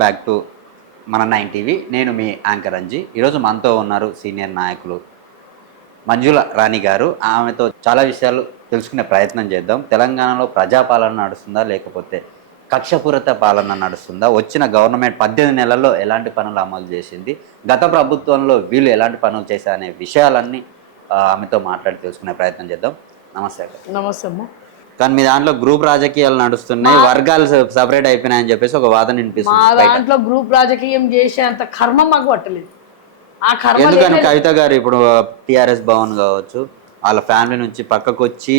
Back to మన 9 TV. నేను మీ anchor Anji. ఈరోజు మనతో ఉన్నారు సీనియర్ నాయకులు మంజుల రాణి గారు. ఆమెతో చాలా విషయాలు తెలుసుకునే ప్రయత్నం చేద్దాం. తెలంగాణలో ప్రజాపాలన నడుస్తుందా, లేకపోతే కక్షపూరిత పాలన నడుస్తుందా, వచ్చిన గవర్నమెంట్ 18 నెలల్లో ఎలాంటి పనులు అమలు చేసింది, గత ప్రభుత్వంలో వీళ్ళు ఎలాంటి పనులు చేశారనే విషయాలన్నీ ఆమెతో మాట్లాడి తెలుసుకునే ప్రయత్నం చేద్దాం. నమస్తే. నమస్తే అమ్మ. కానీ మీ దాంట్లో గ్రూప్ రాజకీయాలు నడుస్తున్నాయి, వర్గాలు సపరేట్ అయిపోయినాయని చెప్పేసి ఒక వాదన మా వినిపిస్తుంది. దాంట్లో గ్రూప్ రాజకీయం చేసేంత కర్మ మాకు పట్టలేదు. ఆ కర్మ ఎందుకని కవిత గారు ఇప్పుడు టిఆర్ఎస్ భవన్ కావచ్చు, వాళ్ళ ఫ్యామిలీ నుంచి పక్కకు వచ్చి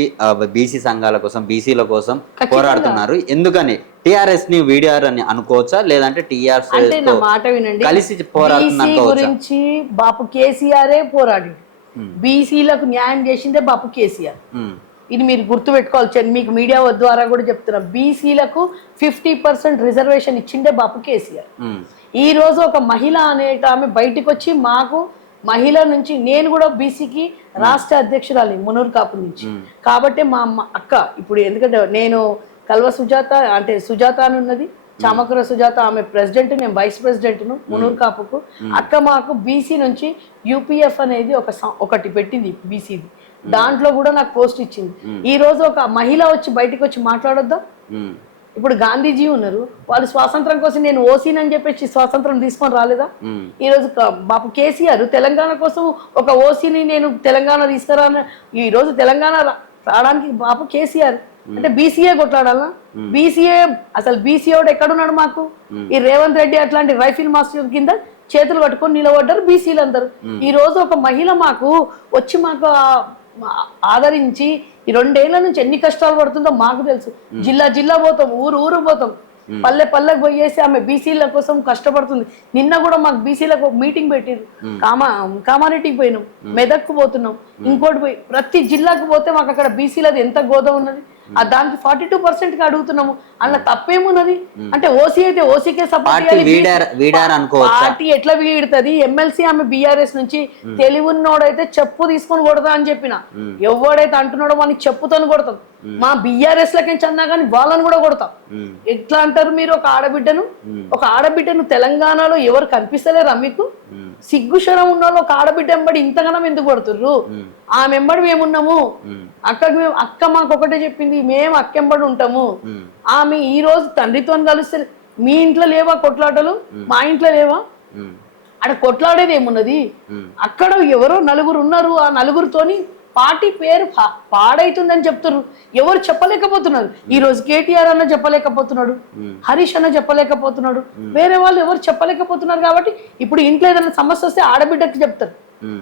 బీసీ సంఘాల కోసం, బీసీల కోసం పోరాడుతున్నారు. ఎందుకని టిఆర్ఎస్ ని వీడిఆర్ అని అనుకోవచ్చా, లేదంటే టిఆర్ఎస్ అంటే నా మాట వినండి, కలిసి పోరాడుతున్నారు గురించి బాపు కేసీఆరే పోరాడి బీసీలకు న్యాయం చేసిందే బాపు కేసీఆర్. ఇది మీరు గుర్తుపెట్టుకోవాలి. మీకు మీడియా ద్వారా కూడా చెప్తున్నా, బీసీలకు 50% రిజర్వేషన్ ఇచ్చిండే బాపు కేసీఆర్. ఈ రోజు ఒక మహిళ అనేట ఆమె బయటకు వచ్చి మాకు మహిళ నుంచి, నేను కూడా బీసీకి రాష్ట్ర అధ్యక్షురాలి మునూరు కాపు నుంచి. కాబట్టి మా అక్క ఇప్పుడు, ఎందుకంటే నేను కల్వ సుజాత అంటే సుజాత అని ఉన్నది, చామకూర సుజాత ఆమె ప్రెసిడెంట్, నేను వైస్ ప్రెసిడెంట్ను మునూరు కాపుకు. అక్క మాకు బీసీ నుంచి యూపీఎఫ్ అనేది ఒకటి పెట్టింది బీసీది, దాంట్లో కూడా నాకు పోస్ట్ ఇచ్చింది. ఈ రోజు ఒక మహిళ వచ్చి బయటకు వచ్చి మాట్లాడొద్దా? ఇప్పుడు గాంధీజీ ఉన్నారు, వాళ్ళు స్వాతంత్రం కోసం నేను ఓసీని చెప్పేసి స్వాతంత్రం తీసుకొని రాలేదా? ఈ రోజు బాపు కేసీఆర్ తెలంగాణ కోసం ఒక ఓసీని నేను తెలంగాణ తీసుకురాను. ఈ రోజు తెలంగాణ రావడానికి బాపు కేసీఆర్ అంటే బీసీఏ కొట్లాడాలా? బీసీఏ అసలు బీసీఓడు ఎక్కడున్నాడు మాకు? ఈ రేవంత్ రెడ్డి అట్లాంటి రైఫిల్ మాస్టర్ కింద చేతులు పట్టుకొని నిలబడ్డారు బీసీలు అందరు. ఈ రోజు ఒక మహిళ మాకు వచ్చి మాకు ఆదరించి ఈ 2 ఏళ్ల నుంచి ఎన్ని కష్టాలు పడుతుందో మాకు తెలుసు. జిల్లా జిల్లా పోతాం, ఊరు ఊరు పోతాం, పల్లె పల్లెకు పోయేసి ఆమె బీసీల కోసం కష్టపడుతుంది. నిన్న కూడా మాకు బీసీలకు మీటింగ్ పెట్టిరు, కామారెడ్డికి పోయినాం, మెదక్కు పోతున్నాం, ఇంకోటి పోయి ప్రతి జిల్లాకు పోతే మాకు అక్కడ బీసీలది ఎంత గోదా ఉన్నది. దానికి 42% అడుగుతున్నాము. అలా తప్పేమున్నది? అంటే ఓసీ అయితే ఓసీకే సపోర్ట్ పార్టీ ఎట్లా వీడుతుంది? ఎమ్మెల్సీ ఆమె బీఆర్ఎస్ నుంచి, తెలివిన్నోడైతే చెప్పు తీసుకొని కొడతా అని చెప్పిన, ఎవడైతే అంటున్నాడో వానికి చెప్పుతో కొడతాం. మా బీఆర్ఎస్ లకి అన్నా కానీ వాళ్ళని కూడా కొడతాం. ఎట్లా అంటారు మీరు? ఒక ఆడబిడ్డను తెలంగాణలో ఎవరు కనిపిస్తలేరా మీకు? సిగ్గుశరం ఉన్న వాళ్ళు ఒక ఆడబిడ్డ ఎంబడి ఇంతగానం ఎందుకు కొడుతుర్రు? ఆమె ఎంబడి మేమున్నాము. అక్క మాకు ఒకటే చెప్పింది, మేము అక్కెంబడి ఉంటాము. ఆమె ఈ రోజు తండ్రితో కలిస్తే, మీ ఇంట్లో లేవా కొట్లాటలు? మా ఇంట్లో లేవా? అక్కడ కొట్లాడేది ఏమున్నది? అక్కడ ఎవరో 4 ఉన్నారు, ఆ 4తోని పార్టీ పేరు పాడైతుందని చెప్తున్నారు. ఎవరు చెప్పలేకపోతున్నారు. ఈ రోజు కేటీఆర్ అన్న చెప్పలేకపోతున్నాడు, హరీష్ అన్న చెప్పలేకపోతున్నాడు, వేరే వాళ్ళు ఎవరు చెప్పలేకపోతున్నారు. కాబట్టి ఇప్పుడు ఇంట్లో ఏదైనా సమస్య వస్తే ఆడబిడ్డకి చెప్తారు.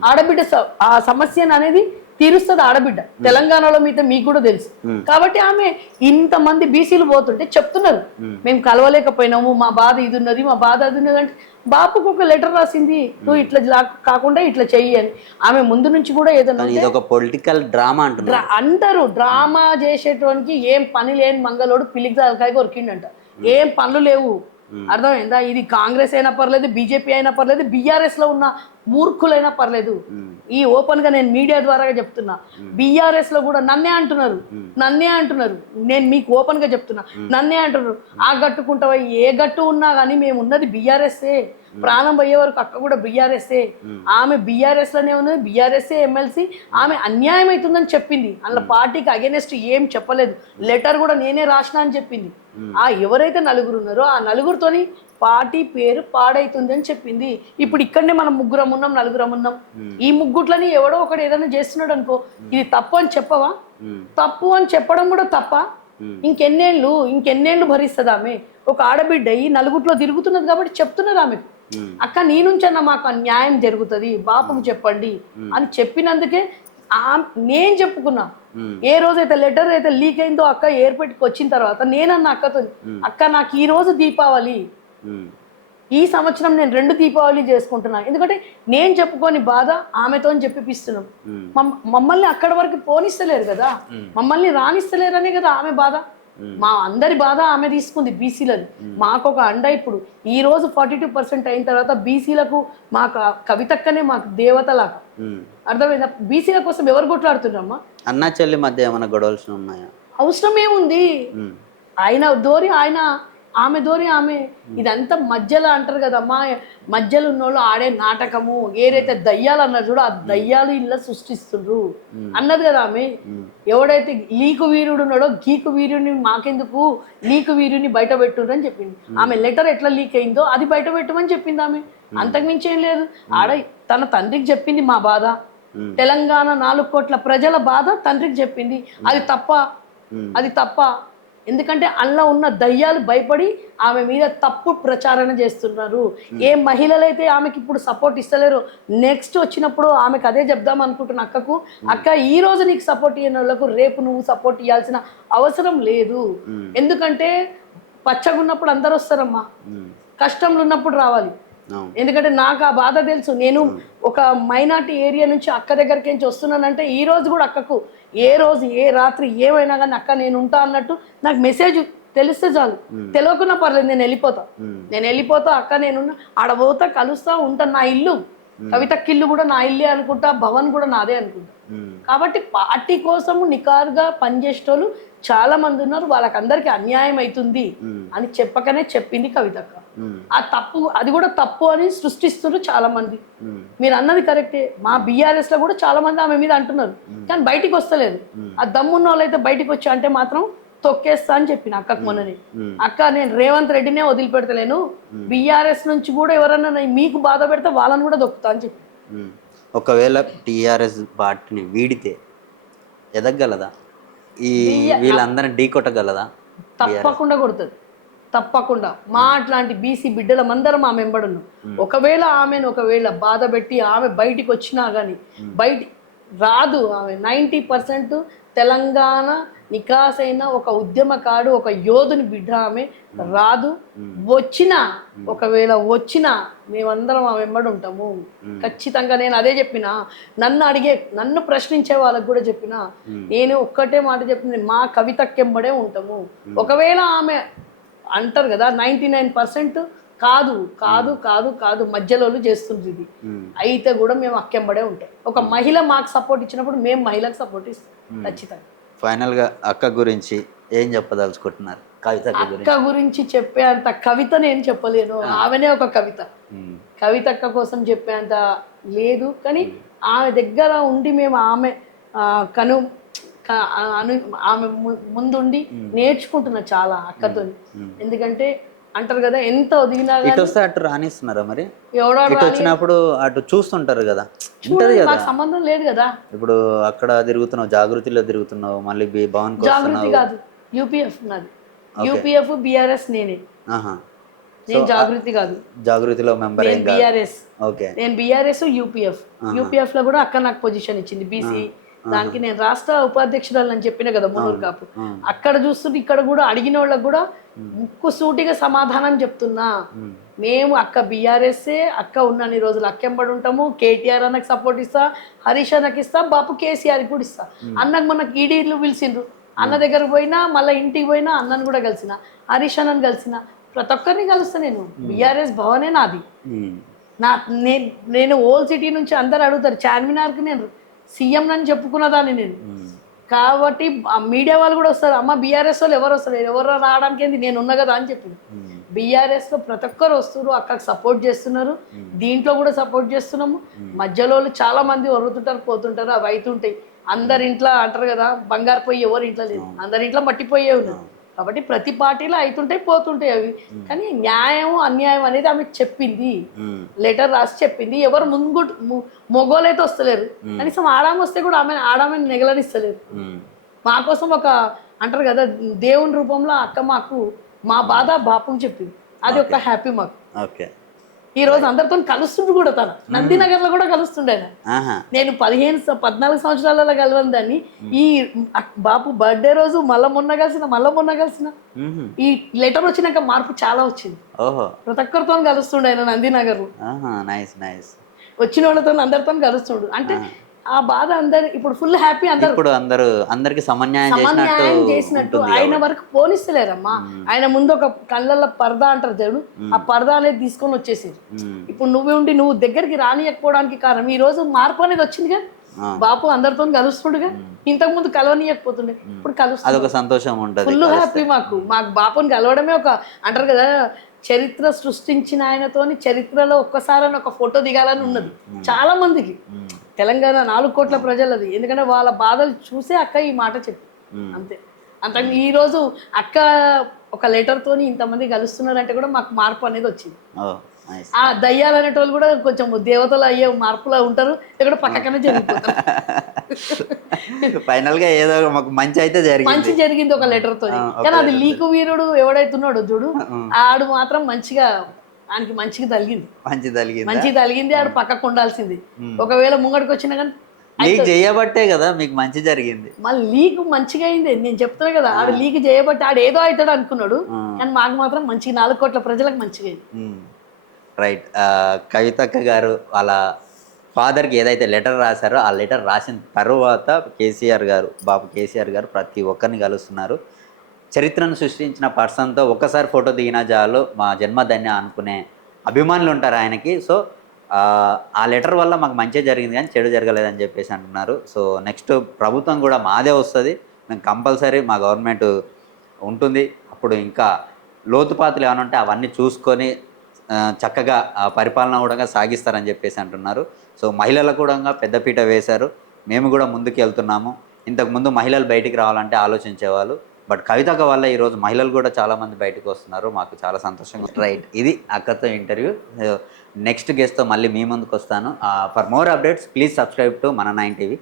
ఆడబిడ్డ ఆ సమస్యను అనేది తీరుస్తుంది ఆడబిడ్డ. తెలంగాణలో మీకు కూడా తెలుసు. కాబట్టి ఆమె ఇంతమంది బీసీలు పోతుంటే చెప్తున్నారు, మేము కలవలేకపోయినాము, మా బాధ ఇది ఉన్నది, మా బాధ అది ఉన్నది. అంటే బాపుకు ఒక లెటర్ రాసింది, నువ్వు ఇట్లా కాకుండా ఇట్లా చెయ్యి అని. ఆమె ముందు నుంచి కూడా ఏదైనా పొలిటికల్ డ్రామా అంటారు. డ్రామా చేసేటోనికి ఏం పని లేని మంగళోడు పిల్లికి తలకాయ కొరికిండంట. ఏం పనులు లేవు, అర్థమైందా? ఇది కాంగ్రెస్ అయినా పర్లేదు, బీజేపీ అయినా పర్లేదు, బీఆర్ఎస్ లో ఉన్న మూర్ఖులైనా పర్లేదు. ఈ ఓపెన్ గా నేను మీడియా ద్వారా చెప్తున్నా, బీఆర్ఎస్ లో కూడా నన్నే అంటున్నారు. నేను మీకు ఓపెన్ గా చెప్తున్నా, నన్నే అంటున్నారు. ఆ గట్టుకుంటావా? ఏ గట్టు ఉన్నా కానీ మేము ఉన్నది బీఆర్ఎస్ఏ. ప్రాణం పోయే వరకు అక్క కూడా బీఆర్ఎస్ఏ. ఆమె బీఆర్ఎస్ లోనే ఉన్నది, బీఆర్ఎస్ఏ ఎమ్మెల్సీ. ఆమె అన్యాయం అవుతుందని చెప్పింది. అందులో పార్టీకి అగెనెస్ట్ ఏం చెప్పలేదు. లెటర్ కూడా నేనే రాసిన అని చెప్పింది. ఆ ఎవరైతే 4 ఉన్నారో ఆ 4తోని పార్టీ పేరు పాడైతుంది అని చెప్పింది. ఇప్పుడు ఇక్కడనే మనం 3 ఉన్నాం, 4 ఉన్నాం. ఈ ముగ్గుట్లని ఎవడో ఒకడు ఏదైనా చేస్తున్నాడు అనుకో, ఇది తప్పు అని చెప్పవా? తప్పు అని చెప్పడం కూడా తప్ప. ఇంకెన్నేళ్ళు భరిస్తుంది ఆమె? ఒక ఆడబిడ్డ ఈ 4 తిరుగుతున్నది కాబట్టి చెప్తున్నారు ఆమెకు, అక్క నీ నుంచన్నా మాకు న్యాయం జరుగుతుంది, బాపుకు చెప్పండి అని చెప్పినందుకే నేను చెప్పుకున్నా. ఏ రోజైతే లెటర్ అయితే లీక్ అయిందో అక్క ఎయిర్పోర్ట్కి వచ్చిన తర్వాత నేనన్నా అక్కతో, అక్క నాకు ఈ రోజు దీపావళి, ఈ సంవత్సరం నేను 2 దీపావళి చేసుకుంటున్నా. ఎందుకంటే నేను చెప్పుకొని బాధ ఆమెతో చెప్పిస్తున్నాం. మమ్మల్ని అక్కడి వరకు పోనిస్తలేరు కదా, మమ్మల్ని రానిస్తలేరనే కదా ఆమె బాధ. మా అందరి బాధ ఆమె తీసుకుంది బీసీలని. మాకు ఒక అండ. ఇప్పుడు ఈ రోజు 42% అయిన తర్వాత బీసీలకు మా కవితక్కనే మాకు దేవతలాగా. అర్థమైందా? బీసీల కోసం ఎవరు కొట్లాడుతున్నారమ్మా? అన్నా చెల్లి మధ్య ఏమైనా గొడవలు ఉన్నాయా? అవసరం ఏముంది? ఆయన దోరి ఆయన ఆమె దోరి ఆమె ఇదంతా మధ్యలో అంటారు కదమ్మా, మధ్యలో ఉన్నోళ్ళు ఆడే నాటకము, ఏదైతే దయ్యాలు అన్నారు చూడు, ఆ దయ్యాలు ఇలా సృష్టిస్తుండ్రు అన్నది కదా ఆమె. ఎవడైతే లీకు వీరుడు ఉన్నాడో గీకు వీరుని మాకెందుకు, లీకు వీరుని బయట పెట్టుండ్రు అని చెప్పింది ఆమె. లెటర్ ఎట్లా లీక్ అయిందో అది బయట పెట్టమని చెప్పింది ఆమె. అంతకుమించి ఏం లేదు. ఆడ తన తండ్రికి చెప్పింది మా బాధ, తెలంగాణ 4 కోట్ల ప్రజల బాధ తండ్రికి చెప్పింది. అది తప్ప, అది తప్ప. ఎందుకంటే అందులో ఉన్న దయ్యాలు భయపడి ఆమె మీద తప్పు ప్రచారణ చేస్తున్నారు. ఏ మహిళలైతే ఆమెకి ఇప్పుడు సపోర్ట్ ఇస్తలేరు, నెక్స్ట్ వచ్చినప్పుడు ఆమెకు అదే చెప్దాం అనుకుంటున్న అక్కకు, అక్క ఈ రోజు నీకు సపోర్ట్ ఇయ్యని వాళ్ళకు రేపు నువ్వు సపోర్ట్ ఇవ్వాల్సిన అవసరం లేదు. ఎందుకంటే పచ్చగున్నప్పుడు అందరు వస్తారమ్మా, కష్టంలో ఉన్నప్పుడు రావాలి. ఎందుకంటే నాకు ఆ బాధ తెలుసు. నేను ఒక మైనార్టీ ఏరియా నుంచి అక్క దగ్గరికి నుంచి వస్తున్నానంటే ఈ రోజు కూడా అక్కకు ఏ రోజు ఏ రాత్రి ఏమైనా కానీ అక్క నేను ఉంటా అన్నట్టు నాకు మెసేజ్ తెలిస్తే చాలు, తెలియకున్నా పర్లేదు నేను వెళ్ళిపోతా అక్క నేనున్నా, ఆడ పోతా కలుస్తా ఉంటా. నా ఇల్లు కవితకి ఇల్లు కూడా నా ఇల్లే అనుకుంటా, భవన్ కూడా నాదే అనుకుంటా. కాబట్టి పార్టీ కోసము నికారుగా పనిచేసేటోళ్ళు చాలా మంది ఉన్నారు, వాళ్ళకందరికీ అన్యాయం అవుతుంది అని చెప్పకనే చెప్పింది కవితక్క. ఆ తప్పు, అది కూడా తప్పు అని సృష్టిస్తున్నారు చాలా మంది. మీరు అన్నది కరెక్టే. మా బీఆర్ఎస్ లో కూడా చాలా మంది ఆమె మీద అంటున్నారు, కానీ బయటికి వస్తలేదు. ఆ దమ్మున్న వాళ్ళైతే బయటికి వచ్చి అంటే మాత్రం తొక్కేస్తా అని చెప్పిన అక్కకు మొన్నని. అక్క నేను రేవంత్ రెడ్డినే వదిలిపెడతలేను, బీఆర్ఎస్ నుంచి కూడా ఎవరన్నా మీకు బాధ పెడితే వాళ్ళని కూడా దొక్కుతా అని చెప్పి. ఒకవేళ టీఆర్ఎస్ పార్టీని వీడితే ఎదగలదా, ఈ వీళ్ళందరినీ ఢీ కొట్టగలదా? తప్పకుండా కొడుతుంది, తప్పకుండా. మా అట్లాంటి బీసీ బిడ్డల మందరం ఆమె వెంబడున్నాం. ఒకవేళ ఆమెను బాధ పెట్టి ఆమె బయటికి వచ్చినా కానీ బయట రాదు. ఆమె 90% తెలంగాణ నికాసైన ఒక ఉద్యమకాడు, ఒక యోధుని బిడ్డ ఆమె. రాదు. ఒకవేళ వచ్చినా మేమందరం ఆమె వెంబడి ఉంటాము ఖచ్చితంగా. నేను అదే చెప్పిన, నన్ను ప్రశ్నించే వాళ్ళకి కూడా చెప్పిన, నేను ఒక్కటే మాట చెప్పిన, మా కవితక్కెంబడే ఉంటాము. ఒకవేళ ఆమె అంటారు కదా 99% కాదు కాదు కాదు కాదు మధ్యలో చేస్తుంది ఇది అయితే కూడా మేము అక్కెంబడే ఉంటాం. ఒక మహిళ మాకు సపోర్ట్ ఇచ్చినప్పుడు మేము మహిళకు సపోర్ట్ ఇస్తాం ఖచ్చితంగా. ఫైనల్ గా అక్క గురించి ఏం చెప్పదలుచుకుంటున్నారు? అక్క గురించి చెప్పే అంత కవిత నేను చెప్పలేను, ఆమెనే ఒక కవిత. కవితక్క కోసం చెప్పే అంత లేదు, కానీ ఆమె దగ్గర ఉండి మేము ఆమె ఆమె ముందుండి నేర్చుకుంటున్నా చాలా అక్కతో. ఎందుకంటే అంటారు కదా ఎంత ఒదిగినా అటు రానిస్తున్నారా మరి? ఎవడో వచ్చినప్పుడు అటు చూస్తుంటారు కదా, నాకు సంబంధం లేదు కదా. ఇప్పుడు అక్కడ తిరుగుతున్నావు, జాగృతిలో తిరుగుతున్నావు, మళ్ళీ భవన్ జాగృతి కాదు, యూపీఎఫ్ నాది. యూపీఎఫ్ బీఆర్ఎస్ నేనే. నేను జాగృతి కాదు, జాగృతిలో మెంబర్. బీఆర్ఎస్. నేను బీఆర్ఎస్ యూపీఎఫ్ లో కూడా అక్క నాకు పొజిషన్ ఇచ్చింది బీసీ దానికి. నేను రాష్ట్ర ఉపాధ్యక్షురాలు అని చెప్పిన కదా మునూరు కాపు. అక్కడ చూస్తుంటే ఇక్కడ కూడా అడిగిన వాళ్ళకి కూడా ముక్కు సూటిగా సమాధానం చెప్తున్నా. మేము అక్క బీఆర్ఎస్ఏ, అక్క ఉన్నన్ని రోజులు అక్కెంబడి ఉంటాము. కేటీఆర్ అన్నకు సపోర్ట్ ఇస్తా, హరీష్ అన్నకి ఇస్తా, బాపు కేసీఆర్ కూడా ఇస్తా. అన్నకు మనకు ఈడీలు పిలిచిండ్రు, అన్న దగ్గర పోయినా మళ్ళీ ఇంటికి పోయినా అన్నను కూడా కలిసిన, హరీష్ అన్నను కలిసిన, ప్రతి ఒక్కరిని కలుస్తా. నేను బీఆర్ఎస్ భవనే నాది. నేను ఓల్డ్ సిటీ నుంచి అందరు అడుగుతారు, చార్మినార్కి నేను సీఎం అని చెప్పుకున్నదాన్ని నేను. కాబట్టి ఆ మీడియా వాళ్ళు కూడా వస్తారు, అమ్మ బీఆర్ఎస్ వాళ్ళు ఎవరు వస్తారు, ఎవరు రావడానికి ఏంది, నేను ఉన్నా కదా అని చెప్పింది. బీఆర్ఎస్లో ప్రతి ఒక్కరు వస్తున్నారు, అక్కకు సపోర్ట్ చేస్తున్నారు, దీంట్లో కూడా సపోర్ట్ చేస్తున్నాము. మధ్యలో చాలా మంది వరుతుంటారు పోతుంటారు, అవి అవుతుంటాయి. అందరి ఇంట్లో అంటారు కదా బంగారు పోయి ఎవరు ఇంట్లో లేదు, అందరి ఇంట్లో మట్టిపోయే ఉన్నారు. కాబట్టి ప్రతి పార్టీలో అవుతుంటాయి పోతుంటాయి అవి. కానీ న్యాయం అన్యాయం అనేది ఆమె చెప్పింది, లెటర్ రాసి చెప్పింది. ఎవరు మొగోలైతే వస్తలేరు, కనీసం ఆడామె వస్తే కూడా ఆడామె నెగలనిస్తలేరు. మా కోసం ఒక అంటారు కదా దేవుని రూపంలో అక్క మాకు మా బాధ బాపుకు చెప్పింది. అది ఒక హ్యాపీ మాకు. ఈ రోజు అందరితో కలుస్తుండ్రు కూడా, తన నందినగర్ లో కూడా కలుస్తుండే. నేను 14 సంవత్సరాలలో కలవని దాన్ని ఈ బాపు బర్త్డే రోజు మళ్ళా మొన్న కలిసిన. ఈ లెటర్ వచ్చినాక మార్పు చాలా వచ్చింది. ప్రతి ఒక్కరితో కలుస్తుండే ఆయన నందినగర్ లో. వచ్చిన వాళ్ళతో అందరితో కలుస్తుండు. అంటే ఆ బాధ అందరు ఇప్పుడు ఫుల్ హ్యాపీ. అందరికి సమన్యాయం చేసినట్టు ఆయన వరకు పోనిస్తలేరమ్మా. ఆయన ముందు ఒక కళ్ళల్లో పరదా అంటారు దేవుడు, ఆ పరదా అనేది తీసుకొని వచ్చేసారు. ఇప్పుడు నువ్వు దగ్గరికి రానియకపోవడానికి కారణం ఈ రోజు మార్పు అనేది వచ్చిందిగా. బాపు అందరితో కలుస్తుండగా, ఇంతకు ముందు కలవనీయకపోతుండే, ఇప్పుడు కలుస్తుంది. అదొక సంతోషం ఉంటుంది. ఫుల్ హ్యాపీ మాకు బాపుని కలవడమే ఒక అంటారు కదా, చరిత్ర సృష్టించిన ఆయనతోని చరిత్రలో ఒక్కసారి ఒక ఫోటో దిగాలని ఉన్నది చాలా మందికి. తెలంగాణ 4 కోట్ల ప్రజలది. ఎందుకంటే వాళ్ళ బాధలు చూసే అక్క ఈ మాట చెప్పి అంతే. అంత ఈ రోజు అక్క ఒక లెటర్ తోని ఇంతమంది కలుస్తున్నారంటే కూడా మాకు మార్పు అనేది వచ్చింది. ఆ దయ్యాలు అనేటోళ్ళు కూడా కొంచెం దేవతలు అయ్యే మార్పులా ఉంటారు, ఇక్కడ పక్కకనే జరిగిపోతారు. ఫైనల్ గా ఏదో మాకు మంచి అయితే మంచి జరిగింది ఒక లెటర్ తోని. కానీ అది లీకు వీరుడు ఎవడైతున్నాడో చూడు, ఆడు మాత్రం మంచిగా ఆయనకి మంచిగా తగిలింది. మంచి తగిలింది, ఆడు పక్కకు ఉండాల్సింది. ఒకవేళ ముంగడికి వచ్చినా కానీ లీక్ చేయబట్టే కదా మీకు మంచి జరిగింది. మళ్ళీ లీక్ మంచిగా అయింది. నేను చెప్తున్నా కదా, ఆడు లీక్ చేయబట్టి ఆడు ఏదో అవుతాడు అనుకున్నాడు, కానీ మాకు మాత్రం మంచిగా 4 కోట్ల ప్రజలకు మంచిగా అయింది. రైట్. కవితక్క గారు వాళ్ళ ఫాదర్కి ఏదైతే లెటర్ రాశారో ఆ లెటర్ రాసిన తర్వాత బాబు కేసీఆర్ గారు ప్రతి ఒక్కరిని కలుస్తున్నారు. చరిత్రను సృష్టించిన పర్సన్తో ఒక్కసారి ఫోటో దిగినా చాలు మా జన్మధన్య అనుకునే అభిమానులు ఉంటారు ఆయనకి. సో ఆ లెటర్ వల్ల మాకు మంచి జరిగింది కానీ చెడు జరగలేదని చెప్పేసి అంటున్నారు. సో నెక్స్ట్ ప్రభుత్వం కూడా మాదే వస్తుంది, మేము కంపల్సరీ మా గవర్నమెంట్ ఉంటుంది, అప్పుడు ఇంకా లోతుపాతులు ఏమైనా ఉంటే అవన్నీ చూసుకొని చక్కగా పరిపాలన కూడా సాగిస్తారని చెప్పేసి అంటున్నారు. సో మహిళలకు కూడా పెద్దపీట వేశారు, మేము కూడా ముందుకు వెళ్తున్నాము. ఇంతకుముందు మహిళలు బయటికి రావాలంటే ఆలోచించేవాళ్ళు, బట్ కవితక్క వల్ల ఈరోజు మహిళలు కూడా చాలామంది బయటకు వస్తున్నారు, మాకు చాలా సంతోషంగా. రైట్, ఇది అక్కతో ఇంటర్వ్యూ. నెక్స్ట్ గెస్ట్తో మళ్ళీ మీ ముందుకు వస్తాను. For more updates please subscribe to మన 9 TV.